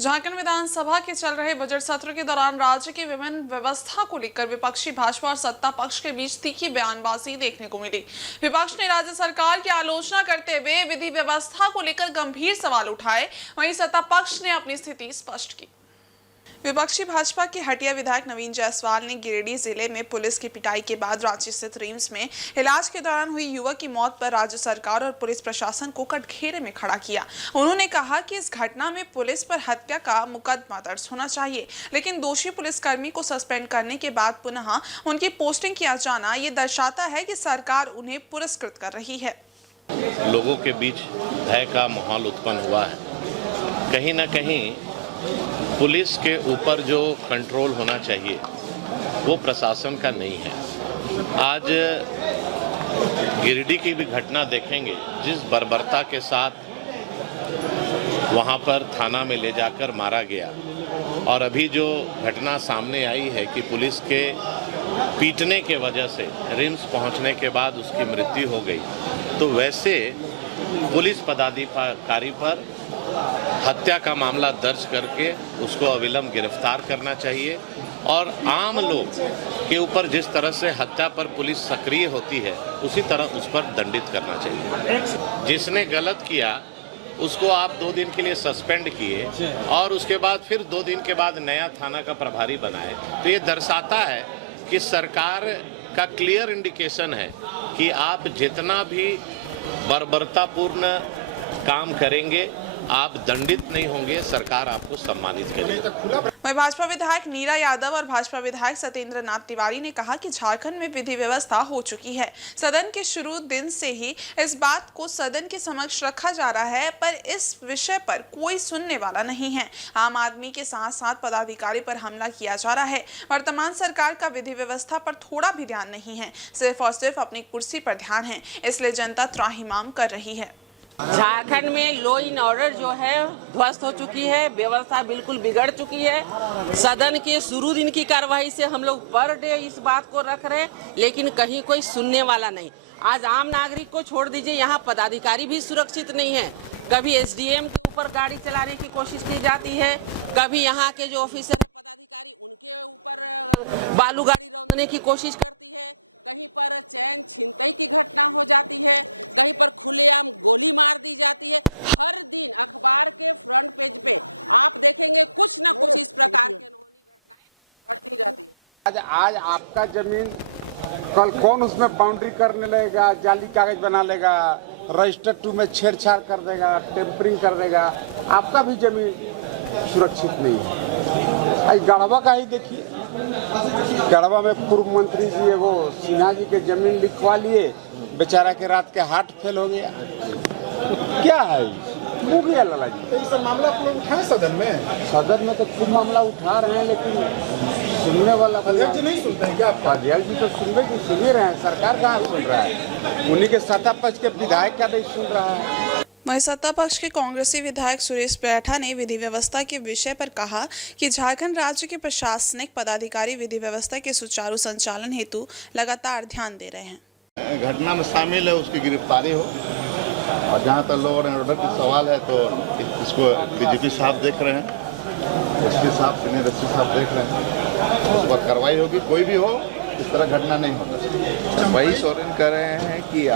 झारखंड विधानसभा के चल रहे बजट सत्र के दौरान राज्य की विभिन्न व्यवस्था को लेकर विपक्षी भाजपा और सत्ता पक्ष के बीच तीखी बयानबाजी देखने को मिली। विपक्ष ने राज्य सरकार की आलोचना करते हुए विधि व्यवस्था को लेकर गंभीर सवाल उठाए, वहीं सत्ता पक्ष ने अपनी स्थिति स्पष्ट की। विपक्षी भाजपा के हटिया विधायक नवीन जायसवाल ने गिरिडीह जिले में पुलिस की पिटाई के बाद रांची स्थित रिम्स में इलाज के दौरान हुई युवक की मौत पर राज्य सरकार और पुलिस प्रशासन को कटघरे में खड़ा किया। उन्होंने कहा कि इस घटना में पुलिस पर हत्या का मुकदमा दर्ज होना चाहिए, लेकिन दोषी पुलिसकर्मी को सस्पेंड करने के बाद पुनः उनकी पोस्टिंग किया जाना ये दर्शाता है कि सरकार उन्हें पुरस्कृत कर रही है। लोगों के बीच भय का माहौल उत्पन्न हुआ है। कहीं ना कहीं पुलिस के ऊपर जो कंट्रोल होना चाहिए वो प्रशासन का नहीं है। आज गिरिडीह की भी घटना देखेंगे, जिस बर्बरता के साथ वहां पर थाना में ले जाकर मारा गया, और अभी जो घटना सामने आई है कि पुलिस के पीटने के वजह से रिम्स पहुंचने के बाद उसकी मृत्यु हो गई, तो वैसे पुलिस पदाधिकारी पर हत्या का मामला दर्ज करके उसको अविलंब गिरफ्तार करना चाहिए, और आम लोग के ऊपर जिस तरह से हत्या पर पुलिस सक्रिय होती है उसी तरह उस पर दंडित करना चाहिए। जिसने गलत किया उसको आप 2 दिन के लिए सस्पेंड किए और उसके बाद फिर 2 दिन के बाद नया थाना का प्रभारी बनाए, तो ये दर्शाता है कि सरकार का क्लियर इंडिकेशन है कि आप जितना भी बर्बरतापूर्ण काम करेंगे आप दंडित नहीं होंगे, सरकार आपको सम्मानित करेगी। वहीं भाजपा विधायक नीरा यादव और भाजपा विधायक सत्येंद्र नाथ तिवारी ने कहा कि झारखंड में विधि व्यवस्था हो चुकी है। सदन के शुरू दिन से ही इस बात को सदन के समक्ष रखा जा रहा है, पर इस विषय पर कोई सुनने वाला नहीं है। आम आदमी के साथ साथ पदाधिकारी पर हमला किया जा रहा है। वर्तमान सरकार का विधि व्यवस्था पर थोड़ा भी ध्यान नहीं है, सिर्फ और सिर्फ अपनी कुर्सी पर ध्यान है, इसलिए जनता त्राहिमाम कर रही है। झारखंड में लॉ इन ऑर्डर जो है ध्वस्त हो चुकी है, व्यवस्था बिल्कुल बिगड़ चुकी है। सदन के शुरू दिन की कार्रवाई से हम लोग पर डे इस बात को रख रहे हैं, लेकिन कहीं कोई सुनने वाला नहीं। आज आम नागरिक को छोड़ दीजिए, यहाँ पदाधिकारी भी सुरक्षित नहीं है। कभी एसडीएम के ऊपर गाड़ी चलाने की कोशिश की जाती है, कभी यहाँ के जो ऑफिसर बालू गाड़ने की कोशिश। आज आपका जमीन कल कौन उसमें बाउंड्री करने लगेगा, जाली कागज बना लेगा, रजिस्टर 2 में छेड़छाड़ कर देगा, टेम्परिंग कर देगा। आपका भी जमीन सुरक्षित नहीं है। आज गढ़वा का ही देखिए, गढ़वा में पूर्व मंत्री जी है वो सिन्हा जी के जमीन लिखवा लिए, बेचारा के रात के हार्ट फेल हो गया। क्या है हो गया लाला जी? ये सब मामला आप लोग उठाए सदन में तो खूब मामला उठा रहे हैं, लेकिन सुनने वाला अध्यक्ष जी नहीं सुनते हैं क्या? अध्यक्ष जी तो सुन ही रहे हैं, सरकार कहाँ सुन रहा है? उन्हीं के सत्ता पक्ष के विधायक क्या नहीं सुन रहा है। वहीं सत्ता पक्ष के कांग्रेसी विधायक सुरेश बैठा ने विधि व्यवस्था के विषय पर कहा कि झारखंड राज्य के प्रशासनिक पदाधिकारी विधि व्यवस्था के सुचारू संचालन हेतु लगातार ध्यान दे रहे हैं। घटना में शामिल है उसकी गिरफ्तारी हो, और जहाँ तक लॉ एंड ऑर्डर का सवाल है तो इसको डीजीपी साहब देख रहे हैं, एसपी साहब, सीनियर एसपी साहब देख रहे हैं, उस पर कार्रवाई होगी। कोई भी हो, इस तरह घटना नहीं होना चाहिए। वही सोरेन कह रहे हैं कि